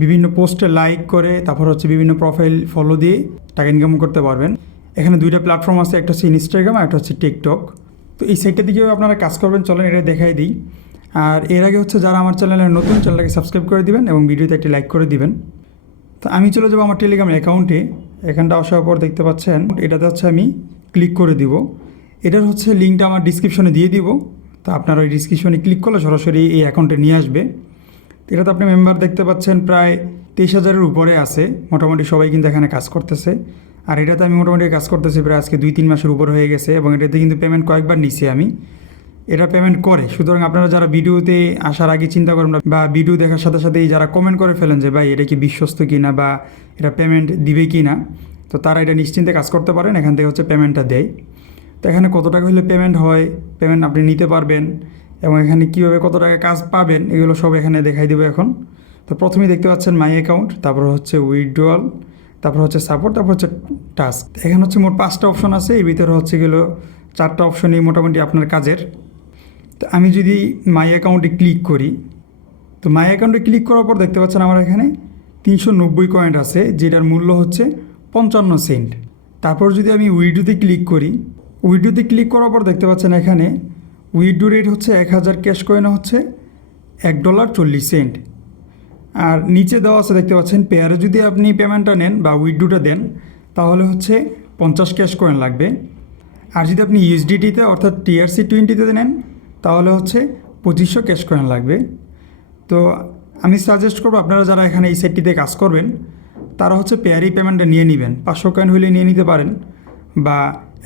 বিভিন্ন পোস্টে লাইক করে তারপর হচ্ছে বিভিন্ন প্রোফাইল ফলো দিয়ে টাকা ইনকাম করতে পারবেন। এখানে দুইটা প্ল্যাটফর্ম আছে, একটা হচ্ছে ইনস্টাগ্রাম আর একটা হচ্ছে টিকটক। তো এই সাইটটা দিকেও আপনারা কাজ করবেন, চলেন এটা দেখাই দিই। আর এর আগে হচ্ছে যারা আমার চ্যানেলে নতুন, চ্যানেলটাকে সাবস্ক্রাইব করে দিবেন এবং ভিডিওতে একটি লাইক করে দিবেন। তো আমি চলে যাবো আমার টেলিগ্রাম অ্যাকাউন্টে। এখানটা আসার পর দেখতে পাচ্ছেন এটাতে হচ্ছে আমি ক্লিক করে দিব। এটার হচ্ছে লিঙ্কটা আমার ডিসক্রিপশনে দিয়ে দিব। তো আপনার ওই ডিসক্রিপশনে ক্লিক করলে সরাসরি এই অ্যাকাউন্টে নিয়ে আসবে। এটাতে আপনি মেম্বার দেখতে পাচ্ছেন প্রায় 23,000-এর উপরে আছে, মোটামুটি সবাই কিন্তু এখানে কাজ করতেছে। আর এটাতে আমি মোটামুটি কাজ করতেছি প্রায় আজকে 2-3 মাসের উপর হয়ে গেছে এবং এটাতে কিন্তু পেমেন্ট কয়েকবার নিছি আমি। এটা পেমেন্ট করে, সুতরাং আপনারা যারা ভিডিওতে আসার আগে চিন্তা করেন বা ভিডিও দেখার সাথে সাথেই যারা কমেন্ট করে ফেলেন যে ভাই এটা কি বিশ্বস্ত কি না বা এটা পেমেন্ট দিবে কি না, তো তারা এটা নিশ্চিন্তে কাজ করতে পারেন। এখান থেকে হচ্ছে পেমেন্টটা দেয়। তো এখানে কত টাকা হলে পেমেন্ট হয়, পেমেন্ট আপনি নিতে পারবেন এবং এখানে কীভাবে কত টাকা কাজ পাবেন এগুলো সব এখানে দেখাই দেবো এখন। তো প্রথমেই দেখতে পাচ্ছেন মাই অ্যাকাউন্ট, তারপর হচ্ছে উইথড্রয়াল, তারপর হচ্ছে সাপোর্ট, তারপর হচ্ছে টাস্ক। এখানে হচ্ছে মোট 5টা অপশন আছে, এর ভিতরে হচ্ছে গেলো 4টা অপশনই মোটামুটি আপনার কাজের। তো আমি যদি মাই অ্যাকাউন্টে ক্লিক করি, তো মাই অ্যাকাউন্টে ক্লিক করার পর দেখতে পাচ্ছেন আমার এখানে 390 কয়েন আছে, যেটার মূল্য হচ্ছে 55 সেন্ট। তারপর যদি আমি উইডোতে ক্লিক করি, উইডোতে ক্লিক করার পর দেখতে পাচ্ছেন এখানে উইডো রেট হচ্ছে 1000 ক্যাশ কয়েনে হচ্ছে $1.40। আর নিচে দেওয়া আছে দেখতে পাচ্ছেন পেয়ারে যদি আপনি পেমেন্টটা নেন বা উইডোটা দেন তাহলে হচ্ছে 50 ক্যাশ কয়েন লাগবে। আর যদি আপনি ইউএসডিটিতে অর্থাৎ TRC20-তে নেন তাহলে হচ্ছে 2500 ক্যাশ কয়েন লাগবে। তো আমি সাজেস্ট করবো আপনারা যারা এখানে এই সাইটটিতে কাজ করবেন তারা হচ্ছে পেয়ারি পেমেন্টটা নিয়ে নেবেন। 500 কয়েন হলে নিয়ে নিতে পারেন বা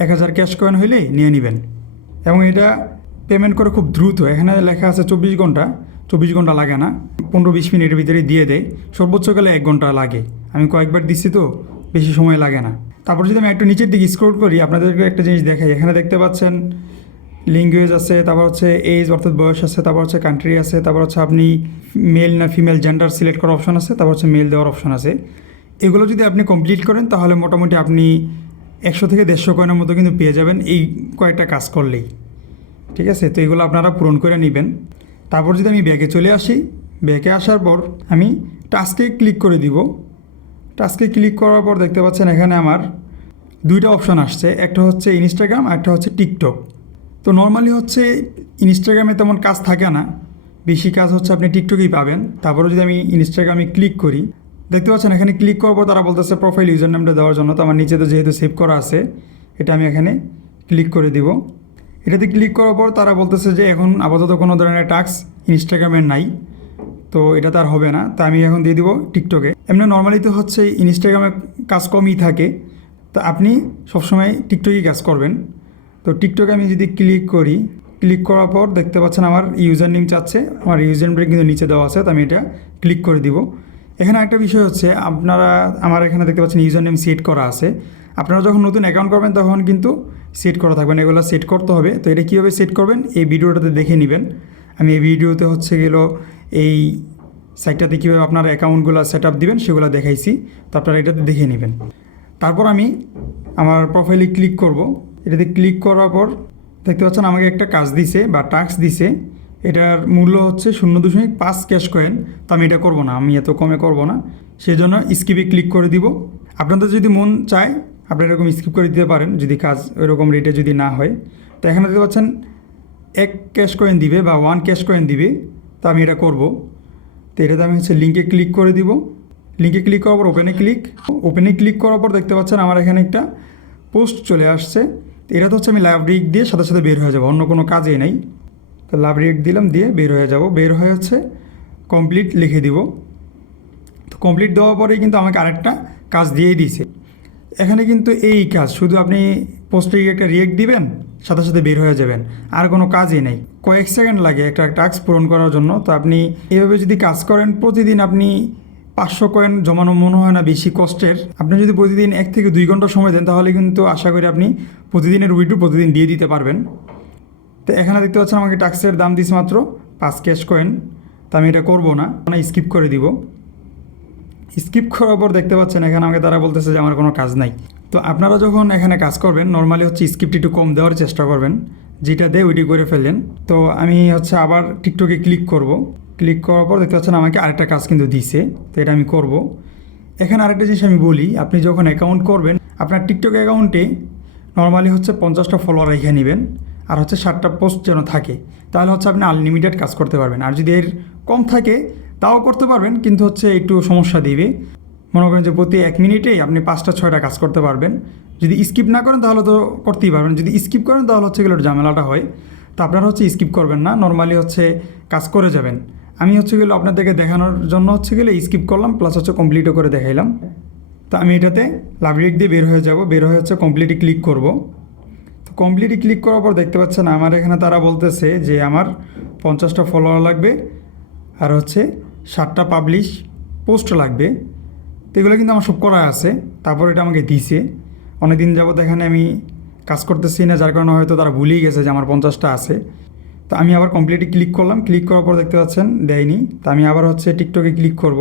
1000 ক্যাশ কয়েন হলেই নিয়ে নেবেন। এবং এটা পেমেন্ট করে খুব দ্রুত, এখানে লেখা আছে 24 ঘন্টা, 24 ঘন্টা লাগে না, 15-20 মিনিটের ভিতরে দিয়ে দেয়। সর্বোচ্চ গেলে 1 ঘন্টা লাগে, আমি কয়েকবার দিচ্ছি তো বেশি সময় লাগে না। তারপর যদি আমি একটু নিচের দিকে স্ক্রল করি আপনাদেরকে একটা জিনিস দেখাই। এখানে দেখতে পাচ্ছেন ল্যাঙ্গুয়েজ আছে, তারপর হচ্ছে এজ অর্থাৎ বয়স আছে, তারপর হচ্ছে কান্ট্রি আছে, তারপর হচ্ছে আপনি মেল না ফিমেল জেন্ডার সিলেক্ট করার অপশন আছে, তারপর হচ্ছে মেল দেওয়ার অপশন আছে। এগুলো যদি আপনি কমপ্লিট করেন তাহলে মোটামুটি আপনি 100 থেকে 150 কয়েনের মতো কিন্তু পেয়ে যাবেন এই কয়েকটা কাজ করলেই। ঠিক আছে, তো এগুলো আপনারা পূরণ করে নেবেন। তারপর যদি আমি ব্যাগে চলে আসি, ব্যাগে আসার পর আমি টাস্কে ক্লিক করে দিব। টাস্কে ক্লিক করার পর দেখতে পাচ্ছেন এখানে আমার 2টা অপশন আসছে, একটা হচ্ছে ইনস্টাগ্রাম আর একটা হচ্ছে টিকটক। তো নর্মালি হচ্ছে ইনস্টাগ্রামে তেমন কাজ থাকে না, বেশি কাজ হচ্ছে আপনি টিকটকেই পাবেন। তারপরে যদি আমি ইনস্টাগ্রামে ক্লিক করি দেখতে পাচ্ছেন এখানে ক্লিক করার পর তারা বলতেছে প্রোফাইল ইউজার নামটা দেওয়ার জন্য। তো আমার নিচে তো যেহেতু সেভ করা আছে এটা আমি এখানে ক্লিক করে দিব। এটাতে ক্লিক করার পর তারা বলতেছে যে এখন আপাতত কোনো ধরনের টাস্ক ইনস্টাগ্রামের নাই, তো এটা তার হবে না। তা আমি এখন দিয়ে দিব টিকটকে। এমনি নর্মালি তো হচ্ছে ইনস্টাগ্রামে কাজ কমই থাকে, তো আপনি সবসময় টিকটকেই কাজ করবেন। তো টিকটকে আমি যদি ক্লিক করি, ক্লিক করার পর দেখতে পাচ্ছেন আমার ইউজার নেম চাচ্ছে, আমার ইউজার নেমটা কিন্তু নিচে দেওয়া আছে, তো আমি এটা ক্লিক করে দিব। এখানে একটা বিষয় হচ্ছে আপনারা আমার এখানে দেখতে পাচ্ছেন ইউজার নেম সেট করা আছে। আপনারা যখন নতুন অ্যাকাউন্ট করবেন তখন কিন্তু সেট করা থাকবেন, এগুলো সেট করতে হবে। তো এটা কীভাবে সেট করবেন এই ভিডিওটাতে দেখে নেবেন। আমি এই ভিডিওতে হচ্ছে গেলো এই সাইটটাতে কীভাবে আপনার অ্যাকাউন্টগুলো সেট আপ দেবেন সেগুলো দেখাইছি, তো আপনারা এটাতে দেখে নেবেন। তারপর আমি আমার প্রোফাইলে ক্লিক করব। এটাতে ক্লিক করার পর দেখতে পাচ্ছেন আমাকে একটা কাজ দিছে বা টাস্ক দিছে, এটার মূল্য হচ্ছে 0.5 ক্যাশ কয়েন। তো আমি এটা করবো না, আমি এত কমে করব না, সেই জন্য স্কিপে ক্লিক করে দিব। আপনাদের যদি মন চায় আপনারা এরকম স্কিপ করে দিতে পারেন যদি কাজ ওইরকম রেটে যদি না হয়। তো এখানে দেখতে পাচ্ছেন 1 ক্যাশ কয়েন দিবে বা 1 ক্যাশ কয়েন দিবে, তো আমি এটা করব। তো এটাতে আমি হচ্ছে লিঙ্কে ক্লিক করে দিব। লিঙ্কে ক্লিক করার পর ওপেনে ক্লিক করার পর দেখতে পাচ্ছেন আমার এখানে একটা পোস্ট চলে আসছে। এটা তো হচ্ছে আমি লাভ রিয়েক্ট দিয়ে সাথে সাথে বের হয়ে যাবো, অন্য কোনো কাজেই নেই। তো লাভ রিয়েক্ট দিলাম, দিয়ে বের হয়ে যাব। বের হয়ে হচ্ছে কমপ্লিট লিখে দিব। তো কমপ্লিট দেওয়ার পরেই কিন্তু আমাকে আরেকটা কাজ দিয়েই দিয়েছে। এখানে কিন্তু এই কাজ শুধু আপনি পোস্টে একটা রিয়েক্ট দিবেন সাথে সাথে বের হয়ে যাবেন, আর কোনো কাজই নেই। কয়েক সেকেন্ড লাগে একটা টাস্ক পূরণ করার জন্য। তো আপনি এভাবে যদি কাজ করেন প্রতিদিন আপনি 500 কয়েন জমানো মনে হয় না বেশি কষ্টের। আপনি যদি প্রতিদিন 1 থেকে 2 ঘন্টা সময় দেন তাহলে কিন্তু আশা করি আপনি প্রতিদিনের উইড্রো প্রতিদিন দিয়ে দিতে পারবেন। তো এখানে দেখতে পাচ্ছেন আমাকে টাস্কের দাম দিস মাত্র 5 ক্যাশ কয়েন। তো আমি এটা করবো না, স্কিপ করে দিব। স্কিপ করার পর দেখতে পাচ্ছেন এখানে আমাকে তারা বলতেছে যে আমার কোনো কাজ নাই। তো আপনারা যখন এখানে কাজ করবেন নর্মালি হচ্ছে স্ক্রিপ্ট একটু কম দেওয়ার চেষ্টা করবেন, যেটা দেয় ওইটি করে ফেললেন। তো আমি হচ্ছে আবার টিকটকে ক্লিক করব। ক্লিক করার পর দেখতে পাচ্ছেন আমাকে আরেকটা কাজ কিন্তু দিছে, তো এটা আমি করব। এখানে আরেকটা জিনিস আমি বলি, আপনি যখন অ্যাকাউন্ট করবেন আপনার টিকটক অ্যাকাউন্টে নর্মালি হচ্ছে 50টা ফলোয়ার রেখে নেবেন, আর হচ্ছে 60টা পোস্ট যেন থাকে, তাহলে হচ্ছে আপনি আনলিমিটেড কাজ করতে পারবেন। আর যদি এর কম থাকে তাও করতে পারবেন, কিন্তু হচ্ছে একটু সমস্যা দিবে। মনে করেন যে প্রতি 1 মিনিটেই আপনি 5টা 6টা কাজ করতে পারবেন। যদি স্কিপ না করেন তাহলে তো করতেই পারবেন, যদি স্কিপ করেন তাহলে হচ্ছে গেলে ঝামেলাটা হয়। তো আপনারা হচ্ছে স্কিপ করবেন না, নর্মালি হচ্ছে কাজ করে যাবেন। আমি হচ্ছে গেলে আপনাদেরকে দেখানোর জন্য হচ্ছে গেলে স্কিপ করলাম, প্লাস হচ্ছে কমপ্লিটও করে দেখাইলাম। তো আমি এটাতে লাভ রেট দিয়ে বের হয়ে যাব, বের হয়ে হচ্ছে কমপ্লিটে ক্লিক করব। তো কমপ্লিটে ক্লিক করার পর দেখতে পাচ্ছেন আমার এখানে তারা বলতেছে যে আমার 50টা ফলোয়ার লাগবে, আর হচ্ছে 60টা পাবলিশ পোস্ট লাগবে। তো এগুলো কিন্তু আমার সব করা আছে। তারপর এটা আমাকে দিছে। অনেক দিন যাবত এখানে আমি কাজ করতেছি না, যার কারণে হয়তো তারা ভুলেই গেছে যে আমার 50টা আছে। তো আমি আবার কমপ্লিটে ক্লিক করলাম, ক্লিক করার পর দেখতে পাচ্ছেন দেয়নি। তো আমি আবার হচ্ছে টিকটকে ক্লিক করব।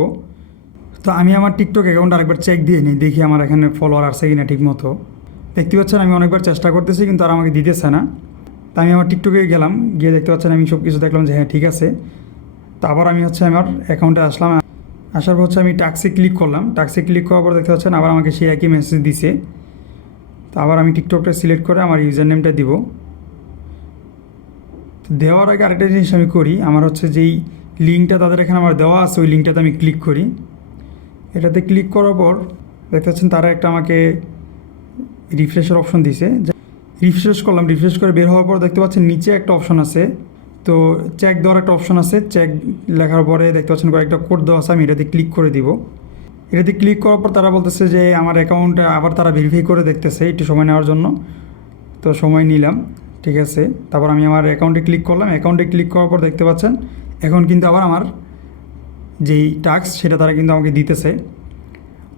তো আমি আমার টিকটক অ্যাকাউন্ট আরেকবার চেক দিয়ে নিই, দেখি আমার এখানে ফলোয়ার আসছে কিনা ঠিক মতো। দেখতে পাচ্ছেন আমি অনেকবার চেষ্টা করতেছি কিন্তু আর আমাকে দিতেছে না। তো আমি আমার টিকটকে গেলাম, গিয়ে দেখতে পাচ্ছেন আমি সব কিছু দেখলাম যে হ্যাঁ ঠিক আছে। তো আবার আমি হচ্ছে আমার অ্যাকাউন্টে আসলাম, আসার পর হচ্ছে আমি টাক্সে ক্লিক করলাম। টাক্সে ক্লিক করার পর দেখতে পাচ্ছেন আবার আমাকে সেই একই মেসেজ দিছে। তো আবার আমি টিকটকটা সিলেক্ট করে আমার ইউজার নেমটা দিব। তো দেওয়ার আগে আরেকটা জিনিস আমি করি, আমার হচ্ছে যেই লিঙ্কটা তাদের এখানে আমার দেওয়া আছে ওই লিঙ্কটাতে আমি ক্লিক করি। এটাতে ক্লিক করার পর দেখতে পাচ্ছেন তারা একটা আমাকে রিফ্রেশের অপশন দিছে। রিফ্রেশ করলাম, রিফ্রেশ করে বের হওয়ার পর দেখতে পাচ্ছেন নিচে একটা অপশন আছে, তো চেক দেওয়ার একটা অপশন আছে। চেক লেখার পরে দেখতে পাচ্ছেন কয়েকটা কোড দেওয়া আছে, আমি এটাতে ক্লিক করে দিব। এটাতে ক্লিক করার পর তারা বলতেছে যে আমার অ্যাকাউন্টে আবার তারা ভেরিফাই করে দেখতেছে, একটু সময় নেওয়ার জন্য। তো সময় নিলাম, ঠিক আছে। তারপর আমি আমার অ্যাকাউন্টে ক্লিক করলাম। অ্যাকাউন্টে ক্লিক করার পর দেখতে পাচ্ছেন এখন কিন্তু আবার আমার যেই টাস্ক সেটা তারা কিন্তু আমাকে দিতেছে।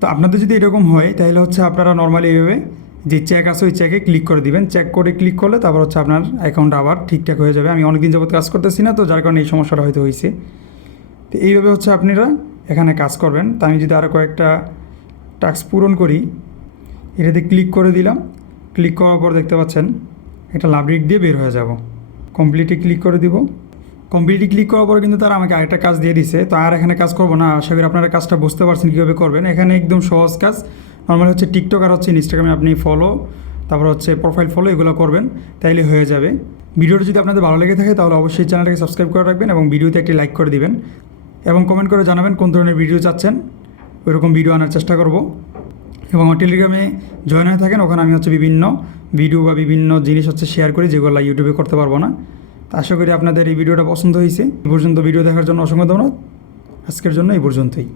তো আপনাদের যদি এরকম হয় তাহলে হচ্ছে আপনারা নর্মালি এইভাবে যে চেক আছে ওই চেকে ক্লিক করে দিবেন। চেক করে ক্লিক করলে তারপর হচ্ছে আপনার অ্যাকাউন্ট আবার ঠিকঠাক হয়ে যাবে। আমি অনেকদিন যাবত কাজ করতেছি না, তো যার কারণে এই সমস্যাটা হয়তো হয়েছে। তো এইভাবে হচ্ছে আপনারা এখানে কাজ করবেন। তো আমি যদি আরও কয়েকটা টাস্ক পূরণ করি, এটাতে ক্লিক করে দিলাম। ক্লিক করার পর দেখতে পাচ্ছেন একটা লাভ রেট দিয়ে বের হয়ে যাব। কমপ্লিটে ক্লিক করে দিব। কমপ্লিটলি ক্লিক করার পরে কিন্তু তারা আমাকে আরেকটা কাজ দিয়ে দিছে। তো আর এখানে কাজ করবো না, আশা করি আপনারা কাজটা বুঝতে পারছেন কীভাবে করবেন। এখানে একদম সহজ কাজ। নর্মালি হচ্ছে টিকটক আর হচ্ছে ইনস্টাগ্রামে আপনি ফলো, তারপর হচ্ছে প্রোফাইল ফলো, এগুলো করবেন, তাইলে হয়ে যাবে। ভিডিওটা যদি আপনাদের ভালো লেগে থাকে তাহলে অবশ্যই চ্যানেলটাকে সাবস্ক্রাইব করে রাখবেন এবং ভিডিওতে একটি লাইক করে দিবেন এবং কমেন্ট করে জানাবেন কোন ধরনের ভিডিও চাচ্ছেন, ওইরকম ভিডিও আনার চেষ্টা করব। এবং আমার টেলিগ্রামে জয়েন হয়ে থাকেন, ওখানে আমি হচ্ছে বিভিন্ন ভিডিও বা বিভিন্ন জিনিস হচ্ছে শেয়ার করি যেগুলো ইউটিউবে করতে পারবো না। তো আশা করি আপনাদের এই ভিডিওটা পছন্দ হয়েছে। এই পর্যন্ত ভিডিও দেখার জন্য অসংখ্য ধন্যবাদ। আজকের জন্য এই পর্যন্তই।